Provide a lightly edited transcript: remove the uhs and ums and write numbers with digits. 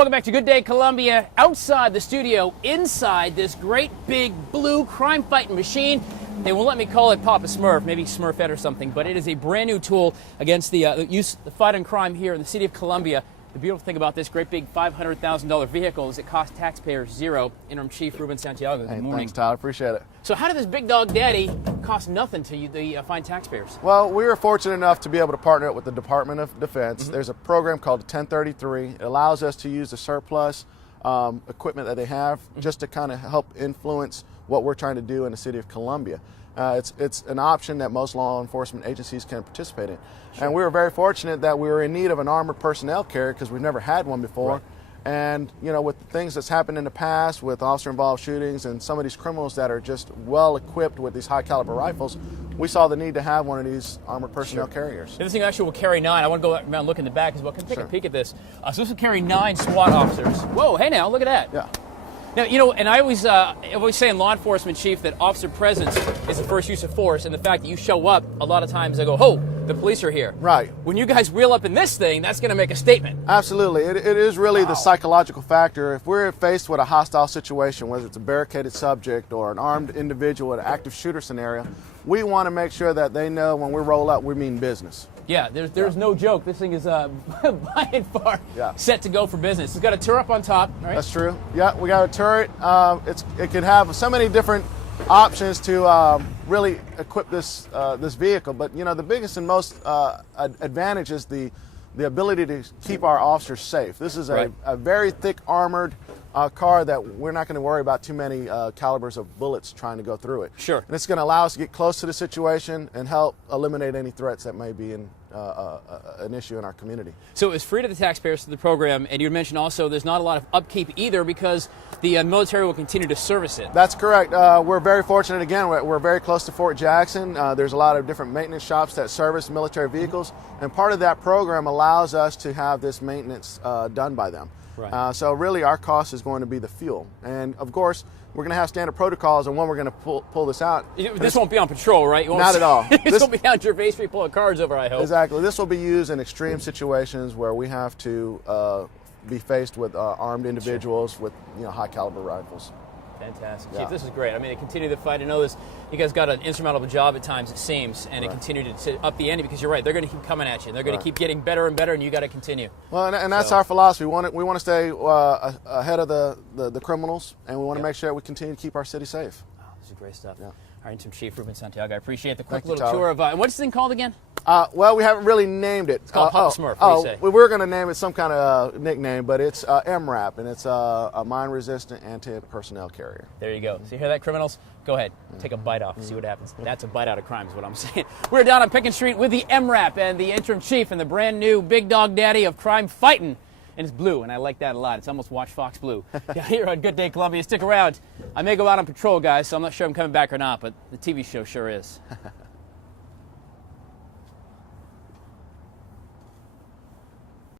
Welcome back to Good Day Columbia. Outside the studio, inside this great big blue crime-fighting machine. They won't let me call it Papa Smurf, maybe Smurfette or something, but it is a brand new tool against the fight on crime here in the city of Columbia. The beautiful thing about this great big $500,000 vehicle is it costs taxpayers zero. Interim Chief Ruben Santiago, good morning. Thanks, Todd. Appreciate it. So how did this big dog daddy cost nothing to you, the fine taxpayers? Well, we were fortunate enough to be able to partner up with the Department of Defense. There's a program called 1033. It allows us to use the surplus equipment that they have just to kind of help influence what we're trying to do in the city of Columbia. It's an option that most law enforcement agencies can participate in. Sure. And we were very fortunate that we were in need of an armored personnel carrier because we've never had one before. Right. And, you know, with the things that's happened in the past with officer-involved shootings and some of these criminals that are just well equipped with these high-caliber rifles, we saw the need to have one of these armored personnel carriers. This thing actually will carry 9. I want to go around and look in the back as well. Can take a peek at this. So this will carry 9 SWAT officers. Whoa, hey now, look at that. Yeah. Now, you know, and I always say in law enforcement, Chief, that officer presence is the first use of force, and the fact that you show up, a lot of times they go, oh, the police are here. Right. When you guys wheel up in this thing, that's going to make a statement. Absolutely. It is really the psychological factor. If we're faced with a hostile situation, whether it's a barricaded subject or an armed individual in an active shooter scenario, we want to make sure that they know when we roll up, we mean business. Yeah, there's no joke. This thing is by and far set to go for business. It's got a turret up on top, right? That's true. Yeah, we got a turret. It can have so many different options to really equip this vehicle. But you know, the biggest and most advantage is the ability to keep our officers safe. This is a very thick armored car that we're not going to worry about too many calibers of bullets trying to go through it. Sure. And it's going to allow us to get close to the situation and help eliminate any threats that may be an issue in our community. So it's free to the taxpayers through the program, and you mentioned also there's not a lot of upkeep either because the military will continue to service it. That's correct. We're very fortunate, again, we're very close to Fort Jackson. There's a lot of different maintenance shops that service military vehicles, and part of that program allows us to have this maintenance done by them. Right. So really our cost is going to be the fuel. And of course, we're going to have standard protocols on when we're going to pull this out. This won't be on patrol, right? Not at all. This won't be down Gervais Street pulling cars over, I hope. Exactly. This will be used in extreme situations where we have to be faced with armed individuals with high caliber rifles. Fantastic. Chief, this is great. I mean, they continue the fight. I know this. You guys got an insurmountable job at times, it seems, and they continue to up the ante because you're right. They're going to keep coming at you. They're going to keep getting better and better, and you got to continue. Well, and that's our philosophy. We want to stay ahead of the criminals, and we want to make sure that we continue to keep our city safe. Oh, this is great stuff. Yeah. All right, Interim Chief Ruben Santiago, I appreciate the quick Thank you, little tour of. And what's this thing called again? Well, we haven't really named it. It's called Papa Smurf. What do you say? We were going to name it some kind of nickname, but it's MRAP, and it's a mine-resistant anti-personnel carrier. There you go. So you hear that, criminals? Go ahead, take a bite off and see what happens. That's a bite out of crime is what I'm saying. We're down on Pickens Street with the MRAP and the Interim Chief and the brand new big dog daddy of crime fighting. And it's blue, and I like that a lot. It's almost WACH Fox blue. Down here on Good Day Columbia. Stick around. I may go out on patrol, guys, so I'm not sure I'm coming back or not, but the TV show sure is.